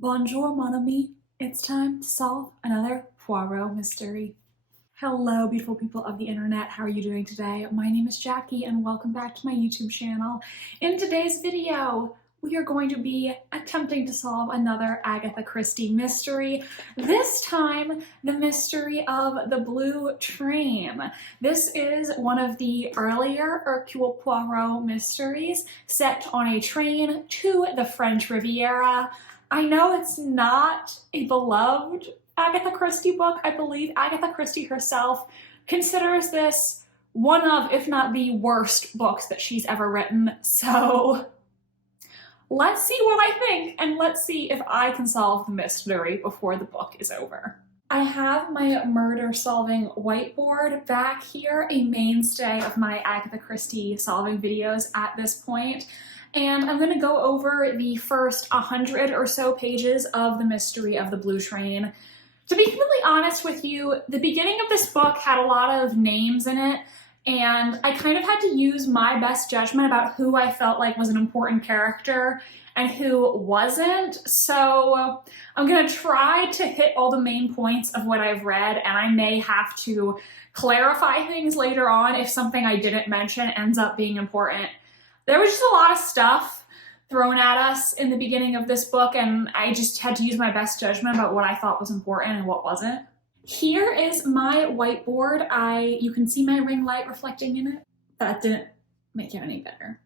Bonjour, mon ami. It's time to solve another Poirot mystery. Hello, beautiful people of the internet. How are you doing today? My name is Jackie and welcome back to my YouTube channel. In today's video, we are going to be attempting to solve another Agatha Christie mystery. This time, the mystery of the blue train. This is one of the earlier Hercule Poirot mysteries set on a train to the French Riviera. I know it's not a beloved Agatha Christie book. I believe Agatha Christie herself considers this one of, if not the worst books that she's ever written. So let's see what I think, and let's see if I can solve the mystery before the book is over. I have my murder-solving whiteboard back here, a mainstay of my Agatha Christie solving videos at this point. And I'm going to go over the first 100 or so pages of the mystery of the blue train. To be completely honest with you, the beginning of this book had a lot of names in it, and I kind of had to use my best judgment about who I felt like was an important character and who wasn't. So I'm going to try to hit all the main points of what I've read, and I may have to clarify things later on if something I didn't mention ends up being important. There was just a lot of stuff thrown at us in the beginning of this book, and I just had to use my best judgment about what I thought was important and what wasn't. Here is my whiteboard. You can see my ring light reflecting in it. That didn't make it any better.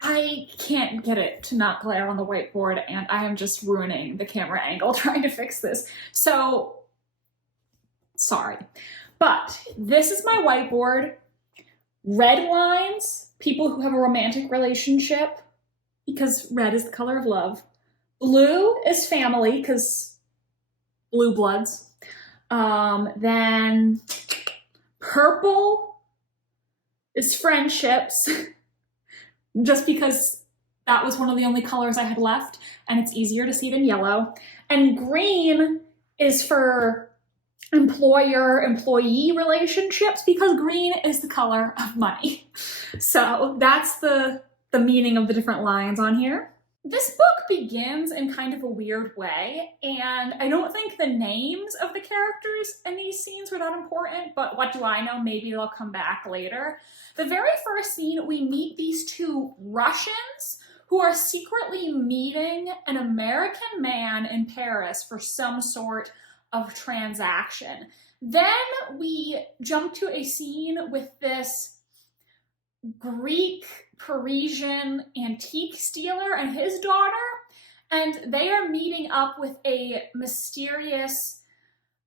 I can't get it to not glare on the whiteboard, and I am just ruining the camera angle trying to fix this. So, sorry. But this is my whiteboard. Red lines, people who have a romantic relationship, because red is the color of love. Blue is family, because blue bloods. Then purple is friendships, just because that was one of the only colors I had left, and it's easier to see than yellow. And green is for employer-employee relationships, because green is the color of money. So that's the meaning of the different lines on here. This book begins in kind of a weird way, and I don't think the names of the characters in these scenes were that important, but what do I know? Maybe they'll come back later. The very first scene, we meet these two Russians who are secretly meeting an American man in Paris for some sort of transaction. Then we jump to a scene with this Greek Parisian antique dealer and his daughter, and they are meeting up with a mysterious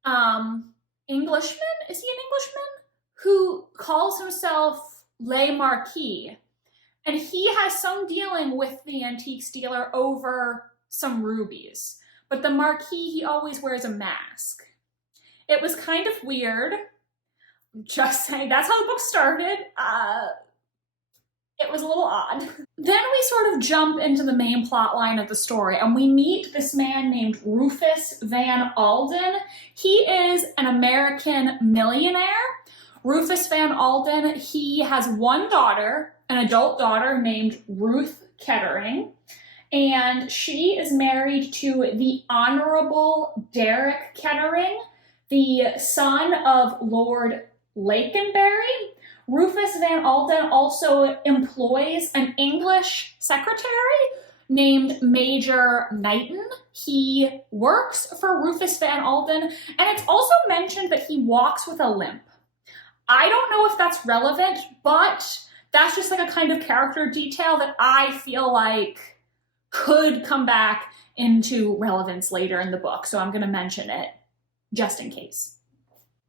Englishman. Is he an Englishman? Who calls himself Le Marquis, and he has some dealing with the antique dealer over some rubies. But the Marquis, he always wears a mask. It was kind of weird. Just saying, that's how the book started. It was a little odd. Then we sort of jump into the main plot line of the story, and we meet this man named Rufus Van Alden. He is an American millionaire. Rufus Van Alden, he has one daughter, an adult daughter named Ruth Kettering. And she is married to the Honorable Derek Kettering, the son of Lord Lakenbury. Rufus Van Alden also employs an English secretary named Major Knighton. He works for Rufus Van Alden, and it's also mentioned that he walks with a limp. I don't know if that's relevant, but that's just like a kind of character detail that I feel like could come back into relevance later in the book, so I'm going to mention it just in case.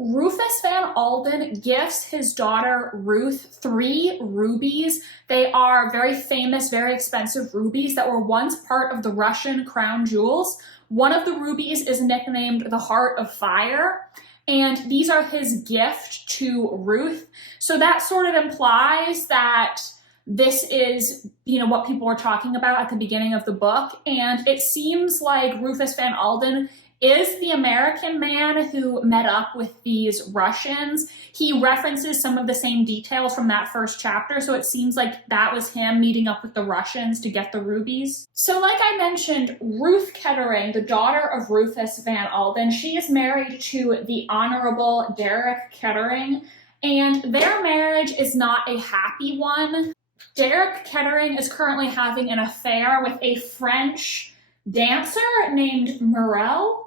Rufus Van Alden gifts his daughter Ruth 3 rubies. They are very famous, very expensive rubies that were once part of the Russian crown jewels. One of the rubies is nicknamed the Heart of Fire, and these are his gift to Ruth. So that sort of implies that this is, what people were talking about at the beginning of the book, and it seems like Rufus Van Alden is the American man who met up with these Russians. He references some of the same details from that first chapter, so it seems like that was him meeting up with the Russians to get the rubies. So like I mentioned, Ruth Kettering, the daughter of Rufus Van Alden, she is married to the Honorable Derek Kettering, and their marriage is not a happy one. Derek Kettering is currently having an affair with a French dancer named Mirelle?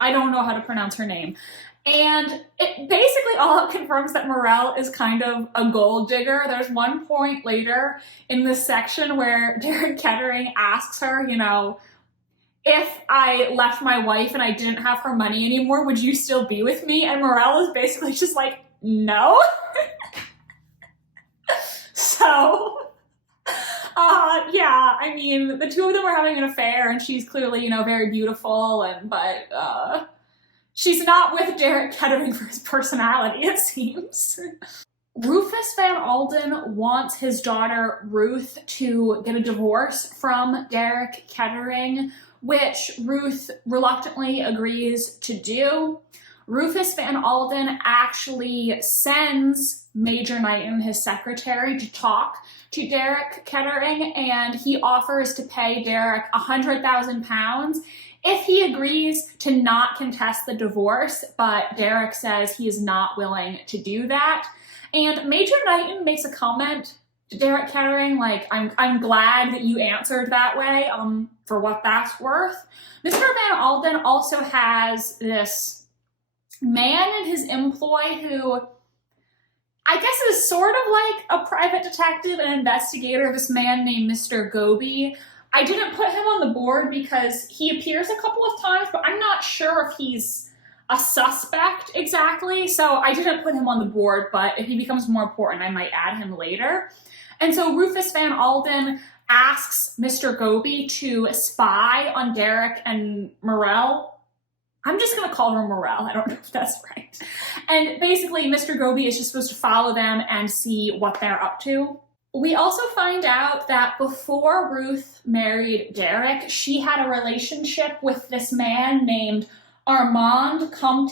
I don't know how to pronounce her name. And it basically all confirms that Mirelle is kind of a gold digger. There's one point later in this section where Derek Kettering asks her, you know, if I left my wife and I didn't have her money anymore, would you still be with me? And Mirelle is basically just like, no. So, yeah, I mean, the two of them are having an affair, and she's clearly, you know, very beautiful, but she's not with Derek Kettering for his personality, it seems. Rufus Van Alden wants his daughter Ruth to get a divorce from Derek Kettering, which Ruth reluctantly agrees to do. Rufus Van Alden actually sends Major Knighton, his secretary, to talk to Derek Kettering, and he offers to pay Derek £100,000 if he agrees to not contest the divorce, but Derek says he is not willing to do that. And Major Knighton makes a comment to Derek Kettering, like, I'm glad that you answered that way, for what that's worth. Mr. Van Alden also has this man in his employ who I guess is sort of like a private detective and investigator, this man named Mr. Goby. I didn't put him on the board because he appears a couple of times, but I'm not sure if he's a suspect exactly, so I didn't put him on the board, but if he becomes more important, I might add him later. And so Rufus Van Alden asks Mr. Goby to spy on Derek and Mirelle. I'm just going to call her Mirelle. I don't know if that's right. And basically, Mr. Goby is just supposed to follow them and see what they're up to. We also find out that before Ruth married Derek, she had a relationship with this man named Armand Comte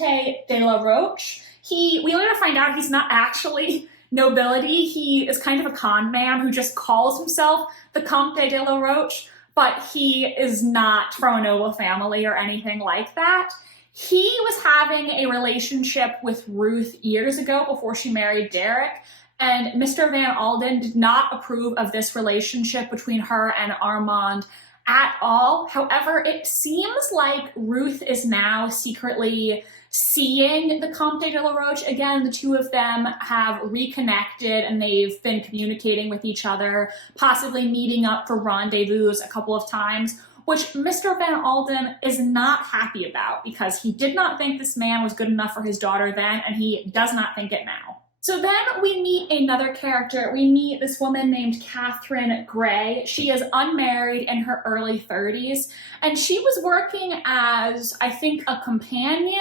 de la Roche. We later find out he's not actually nobility. He is kind of a con man who just calls himself the Comte de la Roche, but he is not from a noble family or anything like that. He was having a relationship with Ruth years ago before she married Derek, and Mr. Van Alden did not approve of this relationship between her and Armand at all. However, it seems like Ruth is now secretly seeing the Comte de la Roche again. The two of them have reconnected and they've been communicating with each other, possibly meeting up for rendezvous a couple of times, which Mr. Van Alden is not happy about because he did not think this man was good enough for his daughter then, and he does not think it now. So then we meet another character. We meet this woman named Catherine Gray. She is unmarried in her early 30s, and she was working as, I think, a companion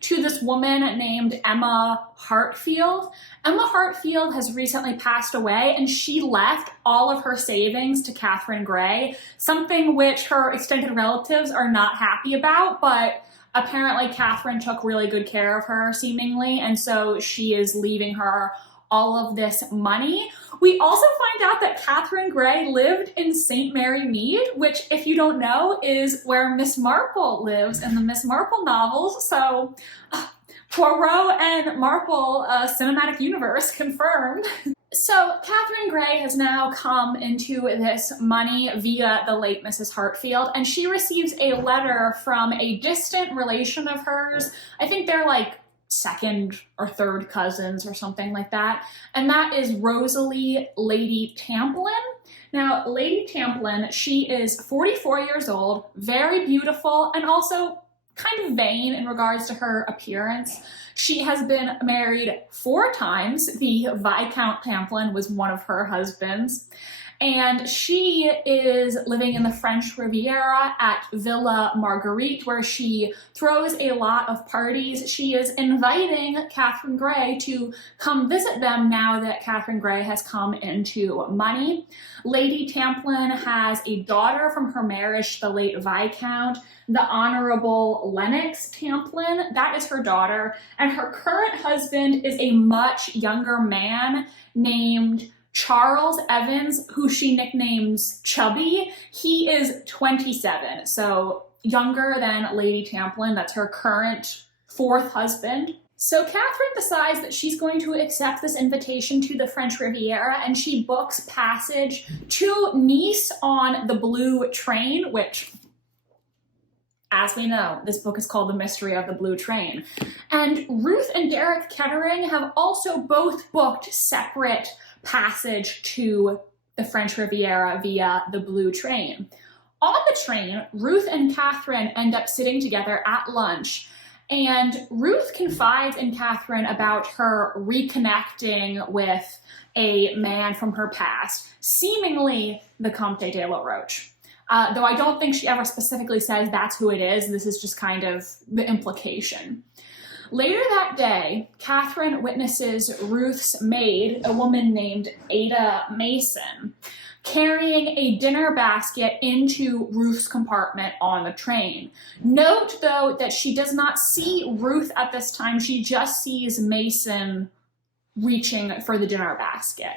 to this woman named Emma Hartfield. Emma Hartfield has recently passed away, and she left all of her savings to Catherine Gray, something which her extended relatives are not happy about, but apparently Catherine took really good care of her, seemingly, and so she is leaving her all of this money. We also find out that Catherine Gray lived in St. Mary Mead, which, if you don't know, is where Miss Marple lives in the Miss Marple novels. So Poirot and Marple cinematic universe confirmed. So Catherine Gray has now come into this money via the late Mrs. Hartfield, and she receives a letter from a distant relation of hers. I think they're like second or third cousins or something like that, and that is Rosalie Lady Tamplin. Now, Lady Tamplin, she is 44 years old, very beautiful, and also kind of vain in regards to her appearance. She has been married 4 times. The Viscount Tamplin was one of her husbands. and she is living in the French Riviera at Villa Marguerite, where she throws a lot of parties. She is inviting Catherine Grey to come visit them now that Catherine Grey has come into money. Lady Tamplin has a daughter from her marriage to the late Viscount, the Honorable Lennox Tamplin. That is her daughter, and her current husband is a much younger man named Charles Evans, who she nicknames Chubby. He is 27, so younger than Lady Tamplin. That's her current fourth husband. So Catherine decides that she's going to accept this invitation to the French Riviera, and she books passage to Nice on the Blue Train, which, as we know, this book is called The Mystery of the Blue Train. And Ruth and Derek Kettering have also both booked separate passage to the French Riviera via the Blue Train. On the train, Ruth and Catherine end up sitting together at lunch, and Ruth confides in Catherine about her reconnecting with a man from her past, seemingly the Comte de la Roche. Though I don't think she ever specifically says that's who it is. This is just kind of the implication. Later that day, Catherine witnesses Ruth's maid, a woman named Ada Mason, carrying a dinner basket into Ruth's compartment on the train. Note, though, that she does not see Ruth at this time. She just sees Mason reaching for the dinner basket.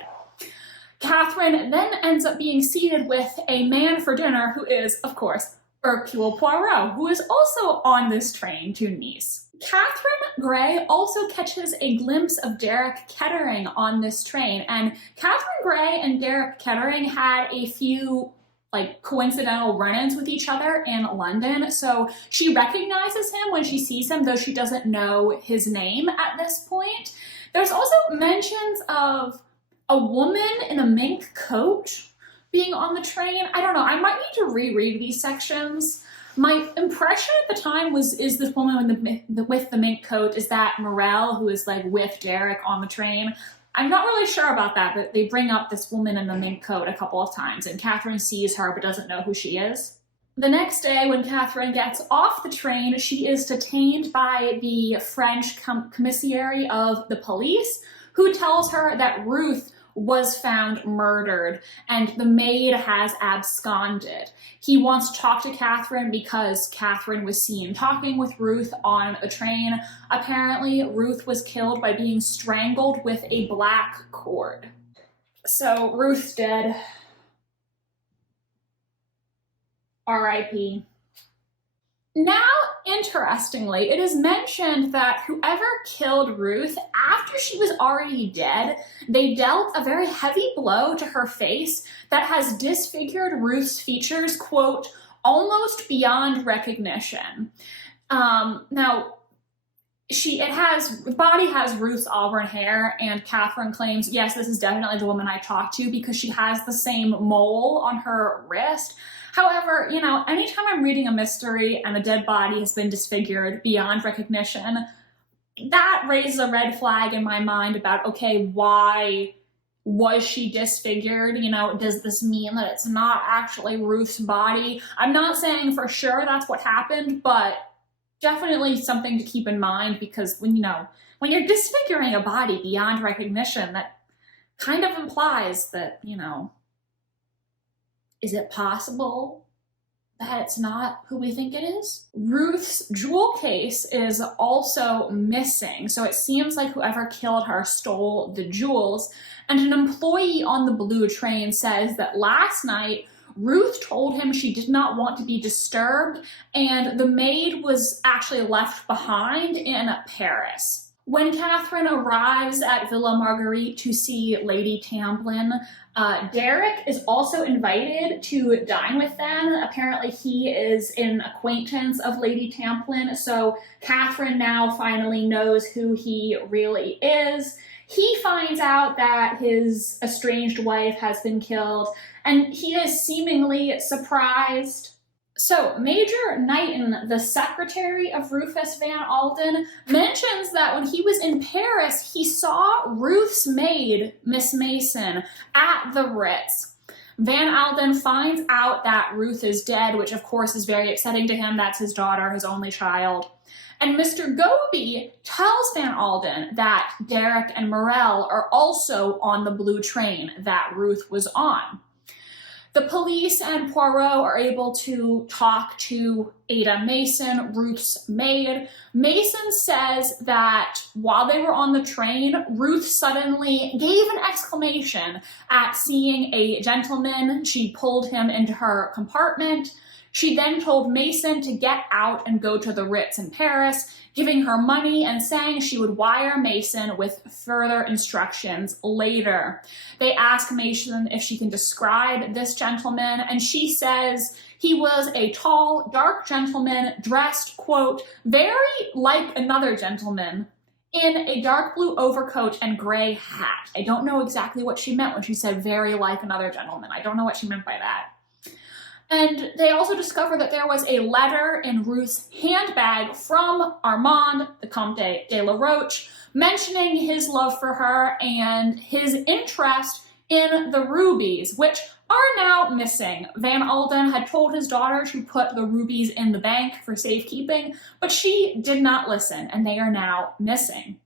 Catherine then ends up being seated with a man for dinner who is, of course, Hercule Poirot, who is also on this train to Nice. Catherine Grey also catches a glimpse of Derek Kettering on this train, and Catherine Grey and Derek Kettering had a few coincidental run-ins with each other in London, so she recognizes him when she sees him, though she doesn't know his name at this point. There's also mentions of a woman in a mink coat being on the train. I don't know, I might need to reread these sections. My impression at the time is this woman with the mink coat, is that Mirelle, who is with Derek on the train. I'm not really sure about that, but they bring up this woman in the mink coat a couple of times, and Catherine sees her but doesn't know who she is. The next day, when Catherine gets off the train, she is detained by the French commissary of the police, who tells her that Ruth was found murdered and the maid has absconded. He wants to talk to Catherine because Catherine was seen talking with Ruth on a train. Apparently, Ruth was killed by being strangled with a black cord. So Ruth's dead. R.I.P. Now, interestingly, it is mentioned that whoever killed Ruth, after she was already dead, they dealt a very heavy blow to her face that has disfigured Ruth's features, quote, almost beyond recognition. Now, the body has Ruth's auburn hair, and Catherine claims, yes, this is definitely the woman I talked to because she has the same mole on her wrist. However, anytime I'm reading a mystery and a dead body has been disfigured beyond recognition, that raises a red flag in my mind about, okay, why was she disfigured? Does this mean that it's not actually Ruth's body? I'm not saying for sure that's what happened, but definitely something to keep in mind, because when you're disfiguring a body beyond recognition, that kind of implies that, is it possible that it's not who we think it is? Ruth's jewel case is also missing, so it seems like whoever killed her stole the jewels, and an employee on the Blue Train says that last night Ruth told him she did not want to be disturbed, and the maid was actually left behind in Paris. When Catherine arrives at Villa Marguerite to see Lady Tamplin, Derek is also invited to dine with them. Apparently he is an acquaintance of Lady Tamplin, so Catherine now finally knows who he really is. He finds out that his estranged wife has been killed, and he is seemingly surprised. So, Major Knighton, the secretary of Rufus Van Alden, mentions that when he was in Paris, he saw Ruth's maid, Miss Mason, at the Ritz. Van Alden finds out that Ruth is dead, which of course is very upsetting to him. That's his daughter, his only child. And Mr. Goby tells Van Alden that Derek and Mirelle are also on the blue train that Ruth was on. The police and Poirot are able to talk to Ada Mason, Ruth's maid. Mason says that while they were on the train, Ruth suddenly gave an exclamation at seeing a gentleman. She pulled him into her compartment. She then told Mason to get out and go to the Ritz in Paris, giving her money and saying she would wire Mason with further instructions later. They ask Mason if she can describe this gentleman, and she says he was a tall, dark gentleman dressed, quote, very like another gentleman in a dark blue overcoat and gray hat. I don't know exactly what she meant when she said very like another gentleman. I don't know what she meant by that. And they also discover that there was a letter in Ruth's handbag from Armand, the Comte de la Roche, mentioning his love for her and his interest in the rubies, which are now missing. Van Alden had told his daughter to put the rubies in the bank for safekeeping, but she did not listen, and they are now missing.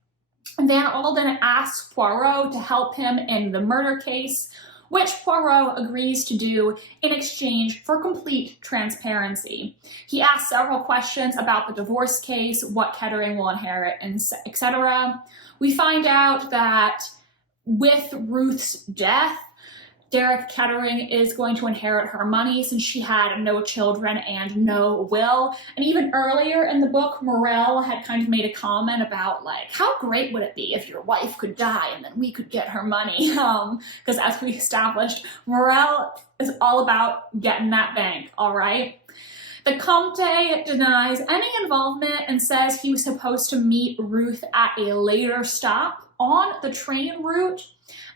Van Alden asks Poirot to help him in the murder case, which Poirot agrees to do in exchange for complete transparency. He asks several questions about the divorce case, what Kettering will inherit, etc. We find out that with Ruth's death, Derek Kettering is going to inherit her money since she had no children and no will. And even earlier in the book, Mirelle had kind of made a comment about, like, how great would it be if your wife could die and then we could get her money? Because as we established, Mirelle is all about getting that bank, all right? The Comte denies any involvement and says he was supposed to meet Ruth at a later stop on the train route.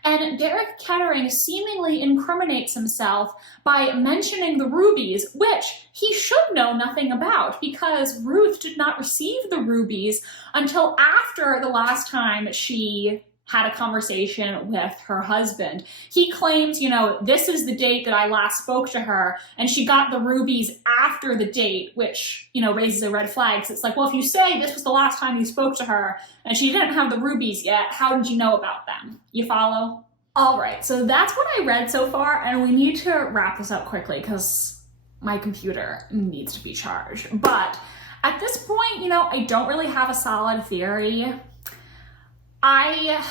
And Derek Kettering seemingly incriminates himself by mentioning the rubies, which he should know nothing about because Ruth did not receive the rubies until after the last time she had a conversation with her husband. He claims, you know, this is the date that I last spoke to her, and she got the rubies after the date, which, you know, raises a red flag. So it's like, well, if you say this was the last time you spoke to her and she didn't have the rubies yet, how did you know about them? You follow? All right, so that's what I read so far, and we need to wrap this up quickly because my computer needs to be charged. But at this point, you know, I don't really have a solid theory. I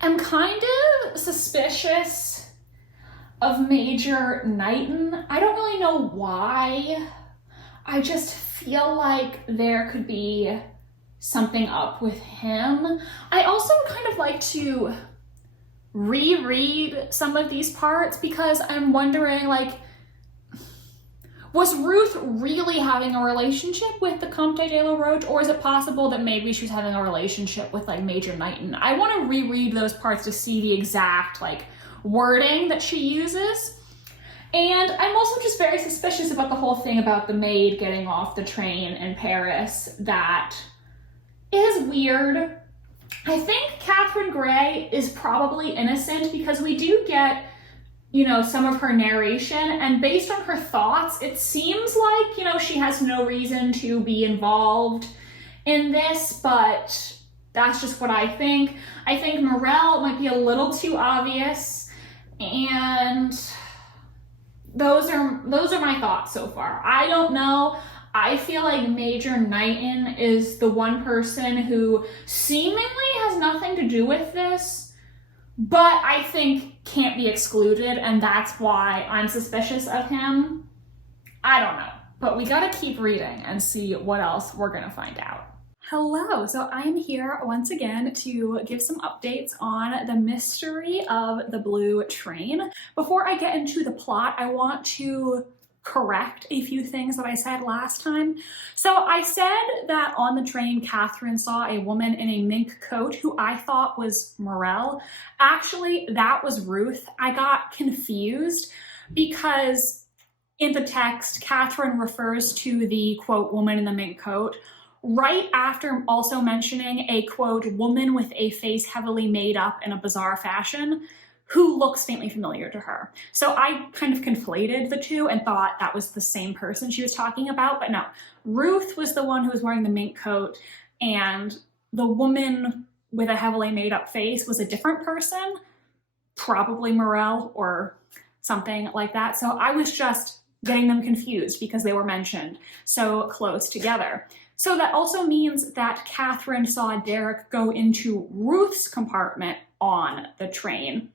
am kind of suspicious of Major Knighton. I don't really know why. I just feel like there could be something up with him. I also kind of like to reread some of these parts because I'm wondering, like, was Ruth really having a relationship with the Comte de la Roche, or is it possible that maybe she was having a relationship with, like, Major Knighton? I want to reread those parts to see the exact, like, wording that she uses. And I'm also just very suspicious about the whole thing about the maid getting off the train in Paris. That is weird. I think Catherine Gray is probably innocent because we do get, you know, some of her narration, and based on her thoughts, it seems like, you know, she has no reason to be involved in this, but that's just what I think. I think Mirelle might be a little too obvious, and those are my thoughts so far. I don't know. I feel like Major Knighton is the one person who seemingly has nothing to do with this, but I think can't be excluded, and that's why I'm suspicious of him. I don't know, but we gotta keep reading and see what else we're gonna find out. Hello, so I am here once again to give some updates on the mystery of the blue train. Before I get into the plot, I want to correct a few things that I said last time. So I said that on the train, Catherine saw a woman in a mink coat who I thought was Mirelle. Actually, that was Ruth. I got confused because in the text, Catherine refers to the, quote, woman in the mink coat right after also mentioning a, quote, woman with a face heavily made up in a bizarre fashion, who looks faintly familiar to her. So I kind of conflated the two and thought that was the same person she was talking about, but no. Ruth was the one who was wearing the mink coat, and the woman with a heavily made up face was a different person, probably Mirelle or something like that. So I was just getting them confused because they were mentioned so close together. So that also means that Catherine saw Derek go into Ruth's compartment on the train.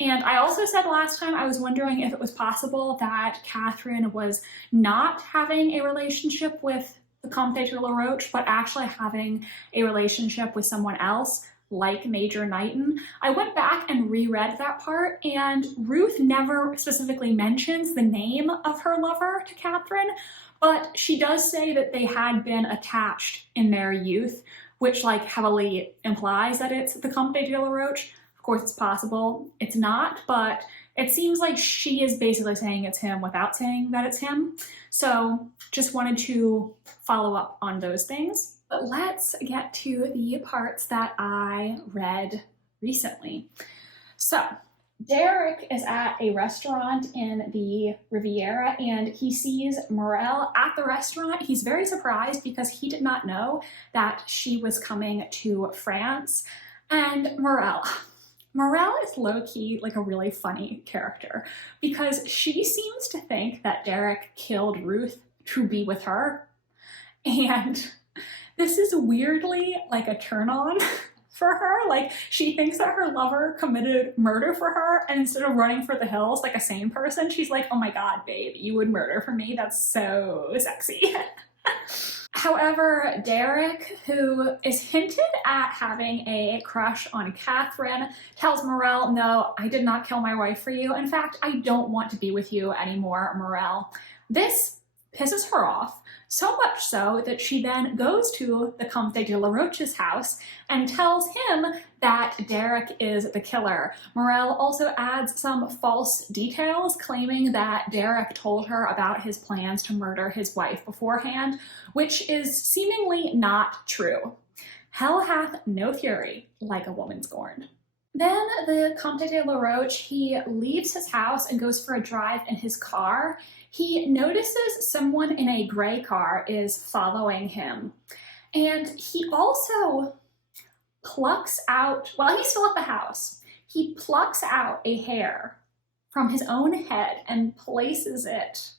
And I also said last time I was wondering if it was possible that Catherine was not having a relationship with the Comte de la Roche, but actually having a relationship with someone else, like Major Knighton. I went back and reread that part, and Ruth never specifically mentions the name of her lover to Catherine, but she does say that they had been attached in their youth, which like heavily implies that it's the Comte de la Roche. Of course, it's possible it's not, but it seems like she is basically saying it's him without saying that it's him. So just wanted to follow up on those things. But let's get to the parts that I read recently. So Derek is at a restaurant in the Riviera and he sees Mirelle at the restaurant. He's very surprised because he did not know that she was coming to France. And Mirelle is low-key like a really funny character because she seems to think that Derek killed Ruth to be with her. And this is weirdly like a turn on for her. Like she thinks that her lover committed murder for her, and instead of running for the hills like a sane person, she's like, oh my God, babe, you would murder for me? That's so sexy. However, Derek, who is hinted at having a crush on Catherine, tells Mirelle, no, I did not kill my wife for you. In fact, I don't want to be with you anymore, Mirelle. This pisses her off, so much so that she then goes to the Comte de la Roche's house and tells him that Derek is the killer. Mirelle also adds some false details, claiming that Derek told her about his plans to murder his wife beforehand, which is seemingly not true. Hell hath no fury like a woman scorned. Then the Comte de la Roche, he leaves his house and goes for a drive in his car. He notices someone in a gray car is following him. And he also plucks out, while he's still at the house, he plucks out a hair from his own head and places it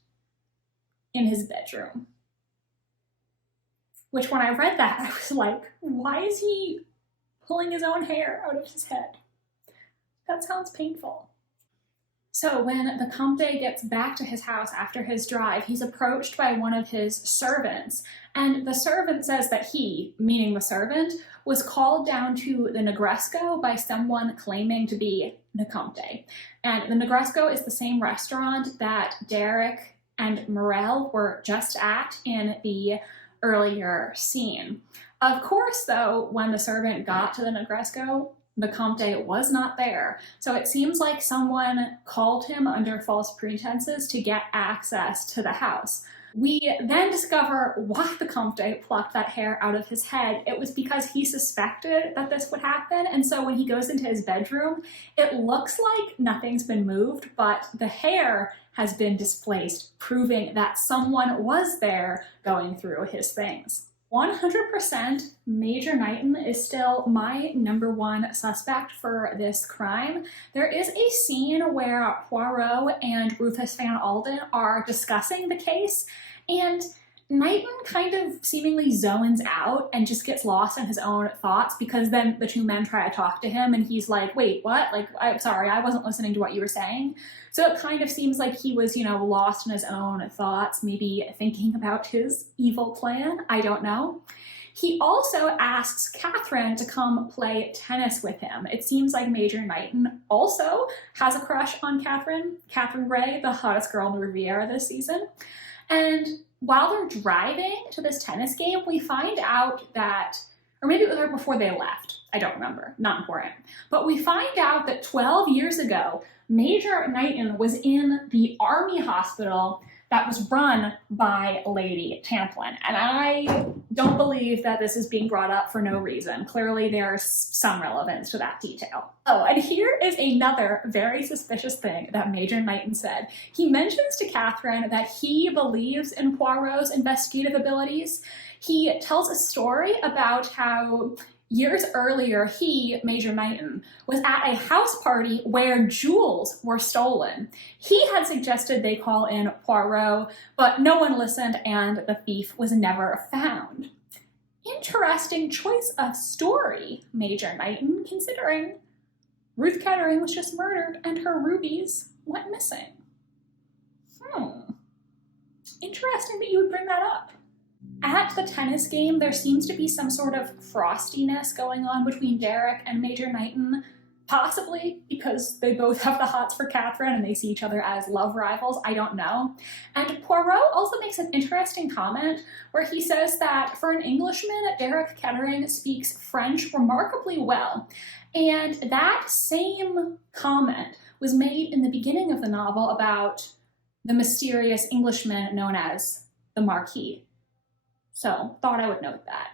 in his bedroom. Which when I read that, I was like, why is he pulling his own hair out of his head? That sounds painful. So when the Comte gets back to his house after his drive, he's approached by one of his servants, and the servant says that he, meaning the servant, was called down to the Negresco by someone claiming to be the Comte. And the Negresco is the same restaurant that Derek and Mirelle were just at in the earlier scene. Of course, though, when the servant got to the Negresco, the Comte was not there. So it seems like someone called him under false pretenses to get access to the house. We then discover why the Comte plucked that hair out of his head. It was because he suspected that this would happen, and so when he goes into his bedroom, it looks like nothing's been moved, but the hair has been displaced, proving that someone was there going through his things. 100% Major Knighton is still my #1 suspect for this crime. There is a scene where Poirot and Rufus Van Alden are discussing the case, and Knighton kind of seemingly zones out and just gets lost in his own thoughts, because then the two men try to talk to him and he's like, wait, what? Like, I'm sorry, I wasn't listening to what you were saying. So it kind of seems like he was, lost in his own thoughts, maybe thinking about his evil plan. I don't know. He also asks Catherine to come play tennis with him. It seems like Major Knighton also has a crush on Catherine Gray, the hottest girl in the Riviera this season. And while they're driving to this tennis game, we find out that, or maybe it was right before they left, I don't remember, not important, but we find out that 12 years ago, Major Knighton was in the army hospital that was run by Lady Tamplin. And I don't believe that this is being brought up for no reason. Clearly there's some relevance to that detail. Oh, and here is another very suspicious thing that Major Knighton said. He mentions to Catherine that he believes in Poirot's investigative abilities. He tells a story about how years earlier, he, Major Knighton, was at a house party where jewels were stolen. He had suggested they call in Poirot, but no one listened and the thief was never found. Interesting choice of story, Major Knighton, considering Ruth Kettering was just murdered and her rubies went missing. Interesting that you would bring that up. At the tennis game, there seems to be some sort of frostiness going on between Derek and Major Knighton, possibly because they both have the hots for Catherine and they see each other as love rivals, I don't know. And Poirot also makes an interesting comment where he says that for an Englishman, Derek Kettering speaks French remarkably well. And that same comment was made in the beginning of the novel about the mysterious Englishman known as the Marquis. So, thought I would note that.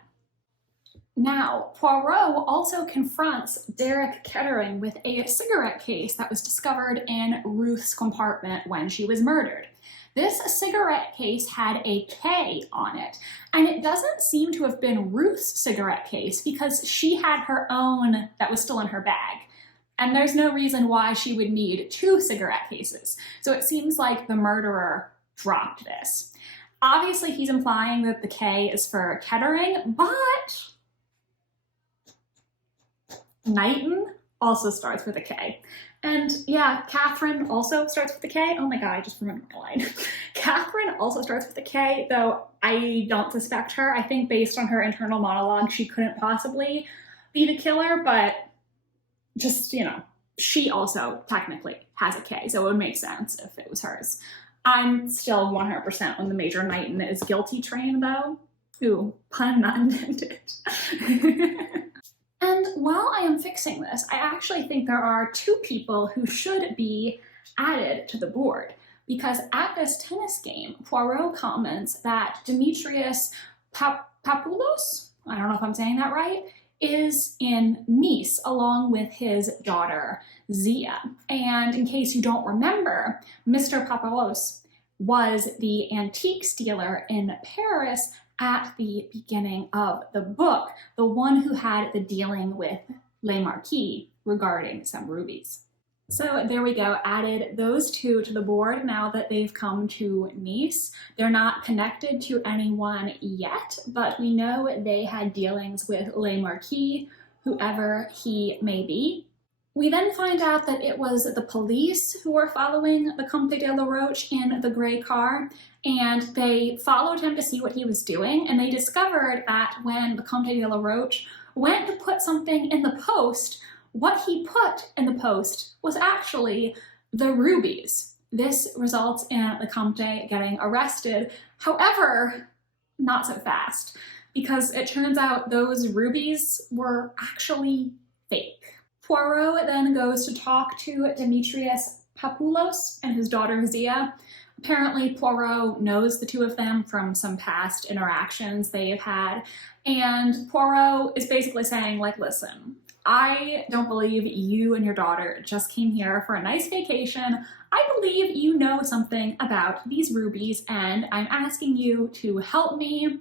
Now, Poirot also confronts Derek Kettering with a cigarette case that was discovered in Ruth's compartment when she was murdered. This cigarette case had a K on it, and it doesn't seem to have been Ruth's cigarette case because she had her own that was still in her bag. And there's no reason why she would need two cigarette cases. So it seems like the murderer dropped this. Obviously, he's implying that the K is for Kettering, but Knighton also starts with a K. And yeah, Catherine also starts with a K. Oh my god, I just remembered my line. Catherine also starts with a K, though I don't suspect her. I think based on her internal monologue, she couldn't possibly be the killer, but just, you know, she also technically has a K, so it would make sense if it was hers. I'm still 100% on the Major Knighton is guilty train, though. Ooh, pun not intended. And while I am fixing this, I actually think there are two people who should be added to the board. Because at this tennis game, Poirot comments that Demetrius Papoulos, I don't know if I'm saying that right, is in Nice along with his daughter Zia. And in case you don't remember, Mr. Papoulos was the antiques dealer in Paris at the beginning of the book, the one who had the dealing with Le Marquis regarding some rubies. So there we go, added those two to the board now that they've come to Nice. They're not connected to anyone yet, but we know they had dealings with Le Marquis, whoever he may be. We then find out that it was the police who were following the Comte de la Roche in the gray car, and they followed him to see what he was doing, and they discovered that when the Comte de la Roche went to put something in the post, what he put in the post was actually the rubies. This results in the Comte getting arrested. However, not so fast, because it turns out those rubies were actually fake. Poirot then goes to talk to Demetrius Papoulos and his daughter Zia. Apparently Poirot knows the two of them from some past interactions they've had, and Poirot is basically saying, like, listen, I don't believe you and your daughter just came here for a nice vacation. I believe you know something about these rubies, and I'm asking you to help me.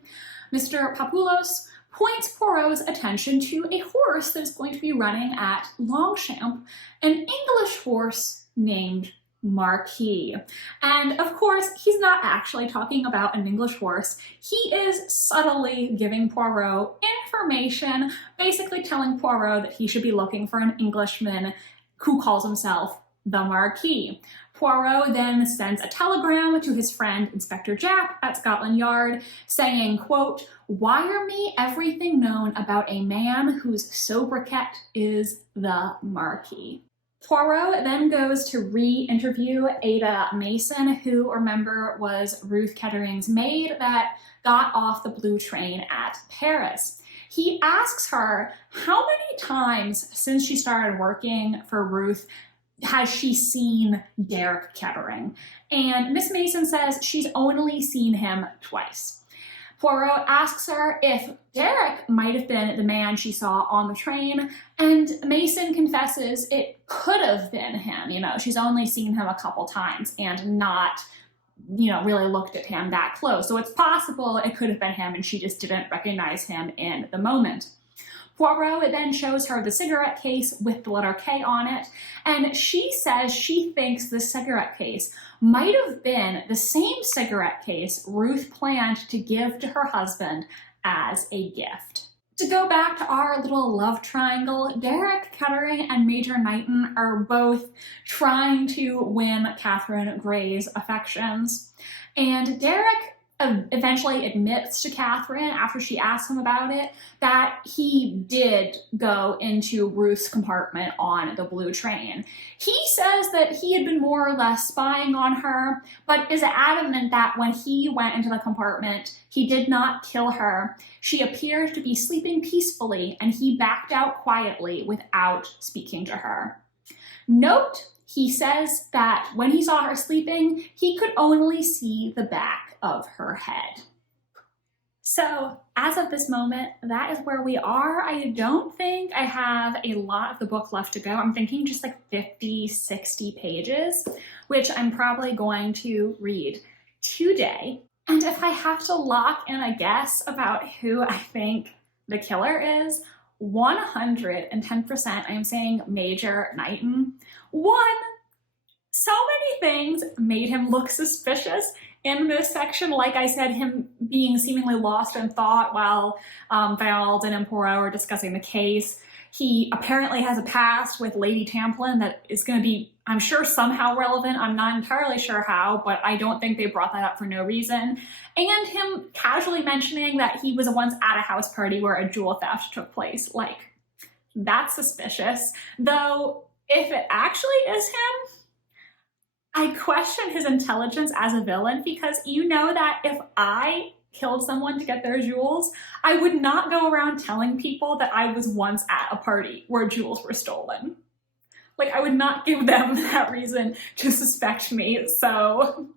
Mr. Papoulos points Poirot's attention to a horse that is going to be running at Longchamp, an English horse named Marquis. And of course, he's not actually talking about an English horse. He is subtly giving Poirot information, basically telling Poirot that he should be looking for an Englishman who calls himself the Marquis. Poirot then sends a telegram to his friend Inspector Jack at Scotland Yard saying, quote, "Wire me everything known about a man whose sobriquet is the Marquis." Poirot then goes to re-interview Ada Mason, who, remember, was Ruth Kettering's maid that got off the blue train at Paris. He asks her how many times since she started working for Ruth has she seen Derek Kettering? And Miss Mason says she's only seen him twice. Poirot asks her if Derek might have been the man she saw on the train, and Mason confesses it could have been him. You know, she's only seen him a couple times and not, you know, really looked at him that close. So it's possible it could have been him and she just didn't recognize him in the moment. Poirot then shows her the cigarette case with the letter K on it, and she says she thinks the cigarette case might have been the same cigarette case Ruth planned to give to her husband as a gift. To go back to our little love triangle, Derek Kettering and Major Knighton are both trying to win Catherine Grey's affections, and Derek eventually admits to Catherine, after she asks him about it, that he did go into Ruth's compartment on the blue train. He says that he had been more or less spying on her, but is adamant that when he went into the compartment, he did not kill her. She appeared to be sleeping peacefully, and he backed out quietly without speaking to her. Note, he says that when he saw her sleeping, he could only see the back of her head. So as of this moment, that is where we are. I don't think I have a lot of the book left to go. I'm thinking just like 50, 60 pages, which I'm probably going to read today. And if I have to lock in a guess about who I think the killer is, 110% I am saying Major Knighton. One, so many things made him look suspicious in this section. Like I said, him being seemingly lost in thought while Van and Poirot are discussing the case. He apparently has a past with Lady Tamplin that is going to be, I'm sure, somehow relevant. I'm not entirely sure how, but I don't think they brought that up for no reason. And him casually mentioning that he was once at a house party where a jewel theft took place. Like, that's suspicious. Though, if it actually is him, I question his intelligence as a villain, because you know that if I killed someone to get their jewels, I would not go around telling people that I was once at a party where jewels were stolen. Like, I would not give them that reason to suspect me. So,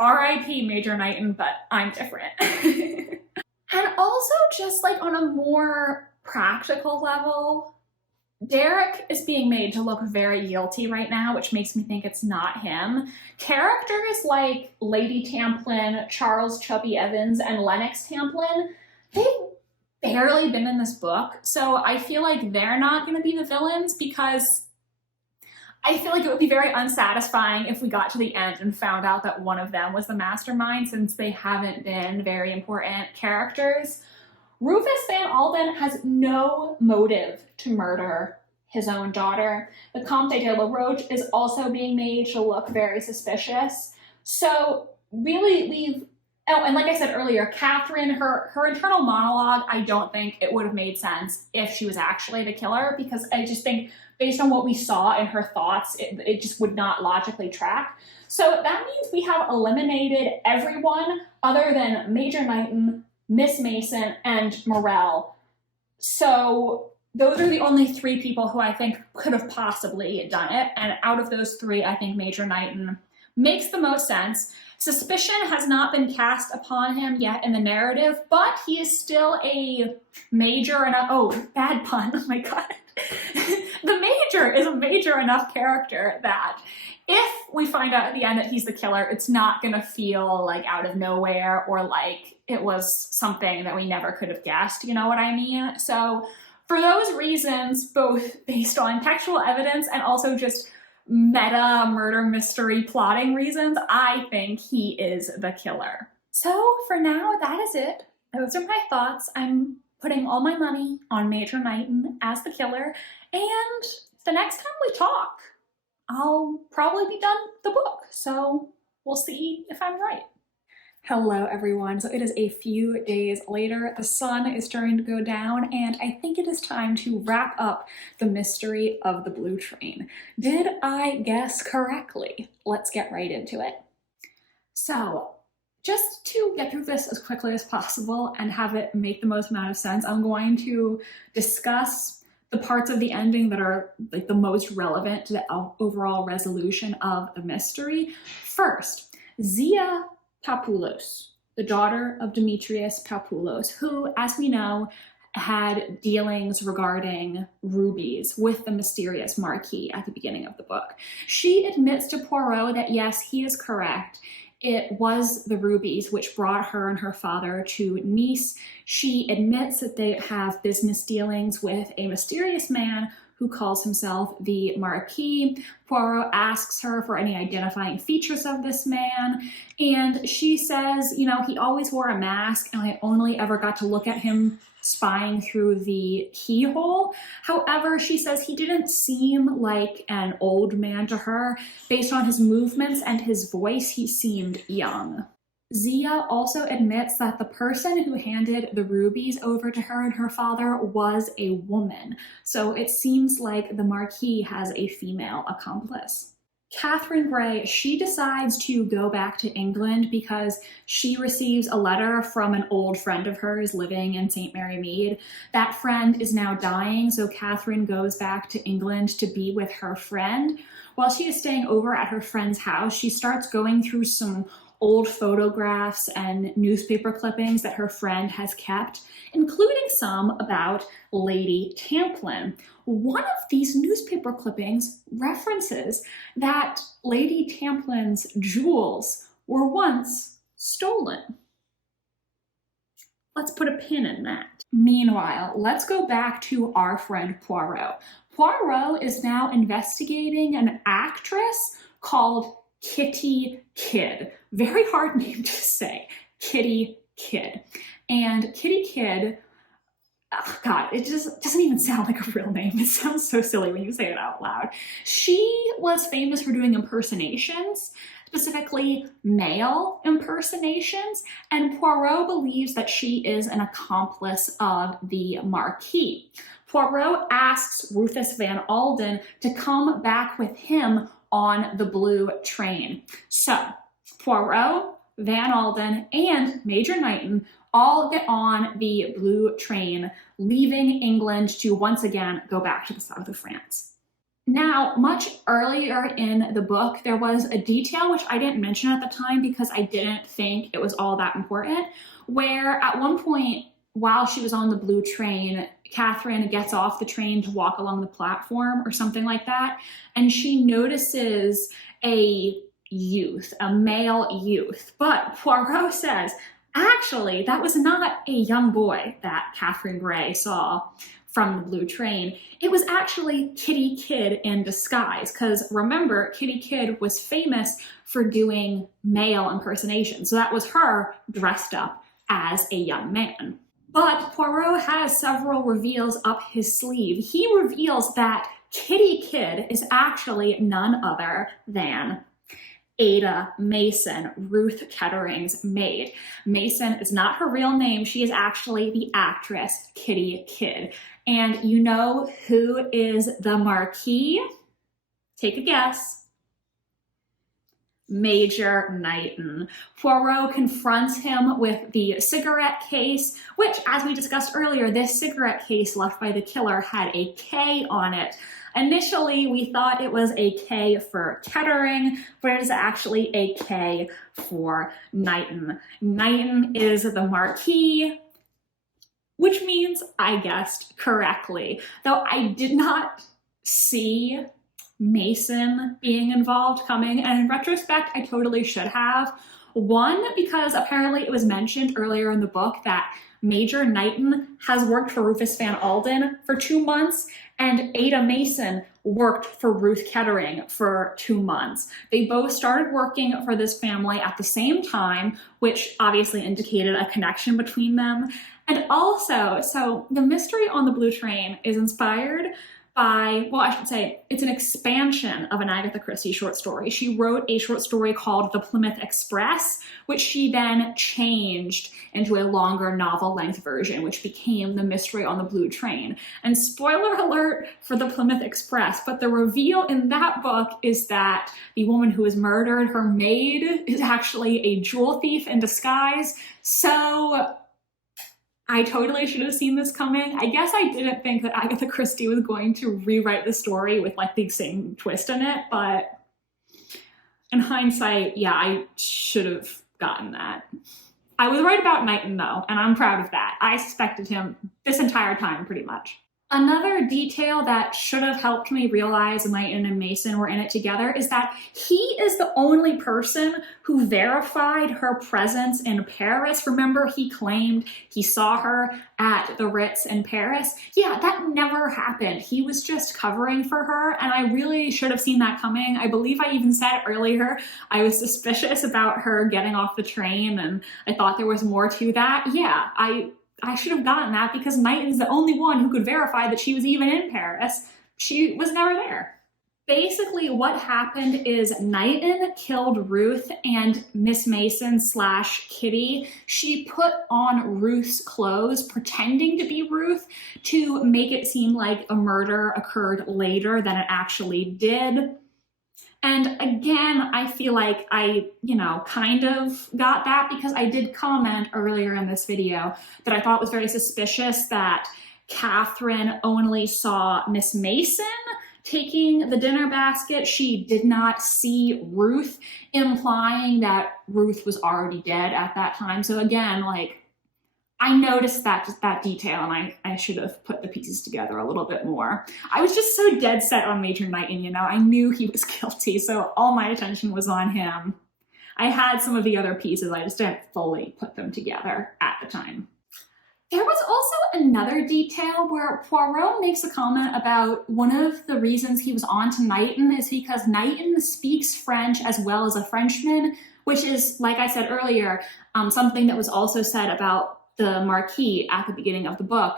R.I.P. Major Knighton, but I'm different. And also, just like on a more practical level, Derek is being made to look very guilty right now, which makes me think it's not him. Characters like Lady Tamplin, Charles Chubby Evans, and Lennox Tamplin, they've barely been in this book, so I feel like they're not going to be the villains, because I feel like it would be very unsatisfying if we got to the end and found out that one of them was the mastermind, since they haven't been very important characters. Rufus Van Alden has no motive to murder his own daughter. The Comte de la Roche is also being made to look very suspicious. So really oh, and like I said earlier, Catherine, her internal monologue, I don't think it would have made sense if she was actually the killer, because I just think based on what we saw in her thoughts, it just would not logically track. So that means we have eliminated everyone other than Major Knighton, Miss Mason, and Mirelle. So those are the only three people who I think could have possibly done it. And out of those three, I think Major Knighton makes the most sense. Suspicion has not been cast upon him yet in the narrative, but he is still a major enough, oh, bad pun, oh my god. The Major is a major enough character that if we find out at the end that he's the killer, it's not gonna feel like out of nowhere or like it was something that we never could have guessed, you know what I mean? So for those reasons, both based on textual evidence and also just meta murder mystery plotting reasons, I think he is the killer. So for now, that is it. Those are my thoughts. I'm putting all my money on Major Knighton as the killer, and the next time we talk, I'll probably be done the book, so we'll see if I'm right. Hello everyone, so it is a few days later, the sun is starting to go down, and I think it is time to wrap up the mystery of the blue train. Did I guess correctly? Let's get right into it. So, just to get through this as quickly as possible and have it make the most amount of sense, I'm going to discuss the parts of the ending that are like the most relevant to the overall resolution of the mystery. First, Zia Papoulos, the daughter of Demetrius Papoulos, who, as we know, had dealings regarding rubies with the mysterious Marquis at the beginning of the book. She admits to Poirot that yes, he is correct. It was the rubies which brought her and her father to Nice. She admits that they have business dealings with a mysterious man who calls himself the Marquis. Poirot asks her for any identifying features of this man, and she says, you know, he always wore a mask and I only ever got to look at him spying through the keyhole. However, she says he didn't seem like an old man to her. Based on his movements and his voice, he seemed young. Zia also admits that the person who handed the rubies over to her and her father was a woman. So it seems like the Marquis has a female accomplice. Catherine Grey, she decides to go back to England because she receives a letter from an old friend of hers living in St. Mary Mead. That friend is now dying, so Catherine goes back to England to be with her friend. While she is staying over at her friend's house, she starts going through some old photographs and newspaper clippings that her friend has kept, including some about Lady Tamplin. One of these newspaper clippings references that Lady Tamplin's jewels were once stolen. Let's put a pin in that. Meanwhile, let's go back to our friend Poirot. Poirot is now investigating an actress called Kitty Kidd. Very hard name to say, Kitty Kidd. And Kitty Kidd, oh God, it just doesn't even sound like a real name. It sounds so silly when you say it out loud. She was famous for doing impersonations, specifically male impersonations, and Poirot believes that she is an accomplice of the Marquis. Poirot asks Rufus Van Alden to come back with him on the blue train. So Poirot, Van Alden, and Major Knighton all get on the blue train, leaving England to once again go back to the south of France. Now, much earlier in the book, there was a detail which I didn't mention at the time because I didn't think it was all that important, where at one point, while she was on the blue train, Catherine gets off the train to walk along the platform or something like that, and she notices a youth, a male youth. But Poirot says, actually, that was not a young boy that Catherine Grey saw from the blue train. It was actually Kitty Kidd in disguise, because remember, Kitty Kidd was famous for doing male impersonations. So that was her dressed up as a young man. But Poirot has several reveals up his sleeve. He reveals that Kitty Kidd is actually none other than Ada Mason, Ruth Kettering's maid. Mason is not her real name. She is actually the actress Kitty Kidd. And you know who is the Marquis? Take a guess. Major Knighton. Poirot confronts him with the cigarette case, which, as we discussed earlier, this cigarette case left by the killer had a K on it. Initially, we thought it was a K for Kettering, but it is actually a K for Knighton. Knighton is the Marquis, which means I guessed correctly. Though I did not see Mason being involved coming, and in retrospect, I totally should have. One, because apparently it was mentioned earlier in the book that Major Knighton has worked for Rufus Van Alden for 2 months, and Ada Mason worked for Ruth Kettering for 2 months. They both started working for this family at the same time, which obviously indicated a connection between them. And also, so the mystery on the blue train is inspired by, well, I should say, it's an expansion of an Agatha Christie short story. She wrote a short story called The Plymouth Express, which she then changed into a longer novel-length version, which became The Mystery on the Blue Train. And spoiler alert for The Plymouth Express, but the reveal in that book is that the woman who was murdered, her maid, is actually a jewel thief in disguise. So I totally should have seen this coming. I guess I didn't think that Agatha Christie was going to rewrite the story with like the same twist in it, but in hindsight, yeah, I should have gotten that. I was right about Knighton though, and I'm proud of that. I suspected him this entire time, pretty much. Another detail that should have helped me realize Knighton and Mason were in it together is that he is the only person who verified her presence in Paris. Remember, he claimed he saw her at the Ritz in Paris? Yeah, that never happened. He was just covering for her, and I really should have seen that coming. I believe I even said earlier I was suspicious about her getting off the train, and I thought there was more to that. Yeah, I should have gotten that because Knighton's the only one who could verify that she was even in Paris. She was never there. Basically, what happened is Knighton killed Ruth and Miss Mason / Kitty. She put on Ruth's clothes, pretending to be Ruth, to make it seem like a murder occurred later than it actually did. And again, I feel like I, kind of got that because I did comment earlier in this video that I thought it was very suspicious that Catherine only saw Miss Mason taking the dinner basket. She did not see Ruth, implying that Ruth was already dead at that time. So again, I noticed that detail, and I should have put the pieces together a little bit more. I was just so dead set on Major Knighton, I knew he was guilty, so all my attention was on him. I had some of the other pieces, I just didn't fully put them together at the time. There was also another detail where Poirot makes a comment about one of the reasons he was on to Knighton is because Knighton speaks French as well as a Frenchman, which is, like I said earlier, something that was also said about the Marquis at the beginning of the book.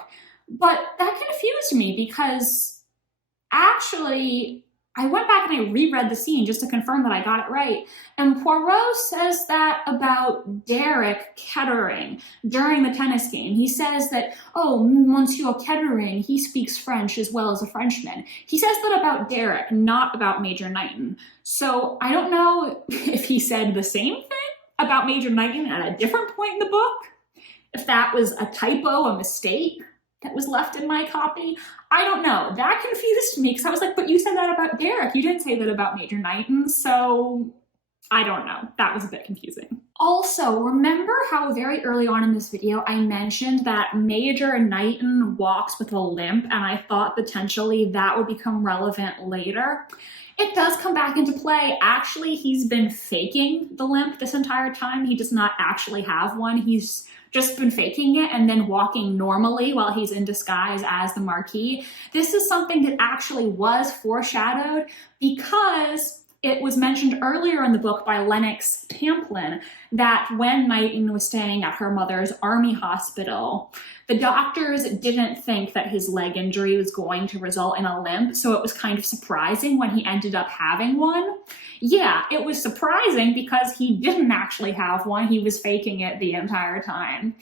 But that confused me because actually I went back and I reread the scene just to confirm that I got it right. And Poirot says that about Derek Kettering during the tennis game. He says that, oh, Monsieur Kettering, he speaks French as well as a Frenchman. He says that about Derek, not about Major Knighton. So I don't know if he said the same thing about Major Knighton at a different point in the book, if that was a typo, a mistake that was left in my copy. I don't know. That confused me because I was like, but you said that about Derek. You didn't say that about Major Knighton, so I don't know. That was a bit confusing. Also, remember how very early on in this video I mentioned that Major Knighton walks with a limp, and I thought potentially that would become relevant later? It does come back into play. Actually, he's been faking the limp this entire time. He does not actually have one. He's just been faking it and then walking normally while he's in disguise as the Marquis. This is something that actually was foreshadowed because it was mentioned earlier in the book by Lennox Tamplin that when Knighton was staying at her mother's army hospital, the doctors didn't think that his leg injury was going to result in a limp, so it was kind of surprising when he ended up having one. Yeah, it was surprising because he didn't actually have one. He was faking it the entire time.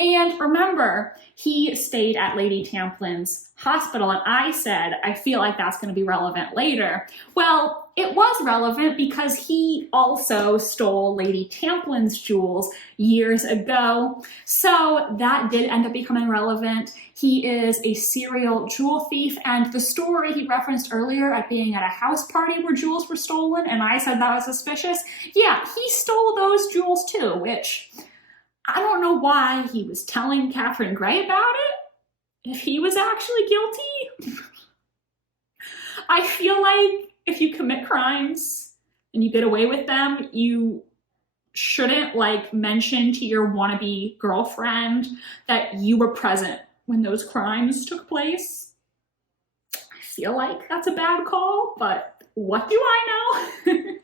And remember, he stayed at Lady Tamplin's hospital, and I said, I feel like that's going to be relevant later. Well, it was relevant because he also stole Lady Tamplin's jewels years ago. So that did end up becoming relevant. He is a serial jewel thief, and the story he referenced earlier at being at a house party where jewels were stolen, and I said that was suspicious. Yeah, he stole those jewels too, which I don't know why he was telling Catherine Grey about it, if he was actually guilty. I feel like if you commit crimes and you get away with them, you shouldn't mention to your wannabe girlfriend that you were present when those crimes took place. I feel like that's a bad call, but what do I know?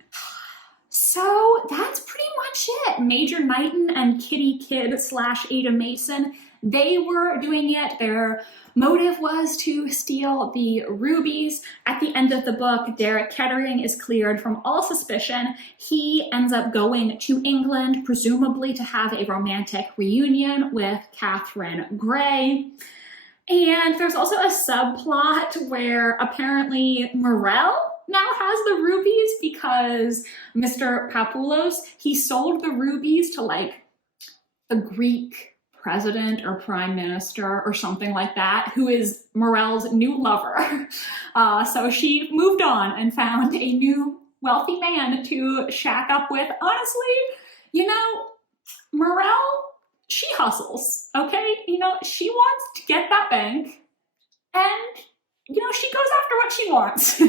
So that's pretty much it. Major Knighton and Kitty Kidd / Ada Mason, they were doing it. Their motive was to steal the rubies. At the end of the book, Derek Kettering is cleared from all suspicion. He ends up going to England, presumably to have a romantic reunion with Catherine Grey. And there's also a subplot where apparently Mirelle now has the rubies because Mr. Papoulos, he sold the rubies to the Greek president or prime minister or something like that, who is Mirelle's new lover. So she moved on and found a new wealthy man to shack up with. Honestly, you know, Mirelle, she hustles, okay? You know, she wants to get that bank, and, you know, she goes after what she wants.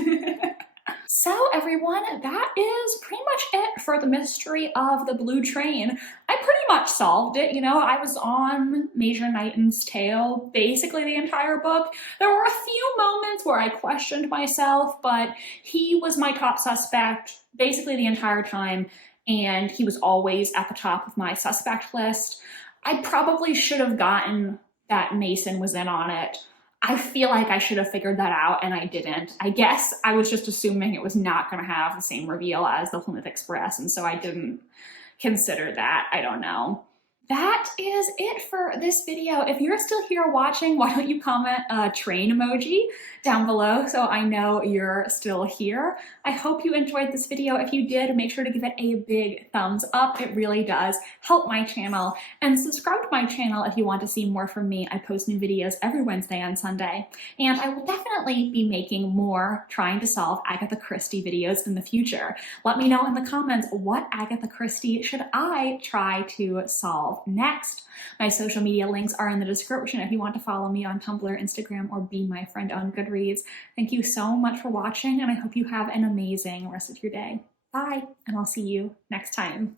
So everyone, that is pretty much it for the mystery of the blue train. I pretty much solved it. You know, I was on Major Knighton's tail basically the entire book. There were a few moments where I questioned myself, but he was my top suspect basically the entire time, and he was always at the top of my suspect list. I probably should have gotten that Mason was in on it. I feel like I should have figured that out, and I didn't. I guess I was just assuming it was not going to have the same reveal as the Plymouth Express, and so I didn't consider that. I don't know. That is it for this video. If you're still here watching, why don't you comment a train emoji down below so I know you're still here. I hope you enjoyed this video. If you did, make sure to give it a big thumbs up. It really does help my channel. And subscribe to my channel if you want to see more from me. I post new videos every Wednesday and Sunday. And I will definitely be making more trying to solve Agatha Christie videos in the future. Let me know in the comments, what Agatha Christie should I try to solve next? My social media links are in the description if you want to follow me on Tumblr, Instagram, or be my friend on Goodreads. Thank you so much for watching, and I hope you have an amazing rest of your day. Bye, and I'll see you next time.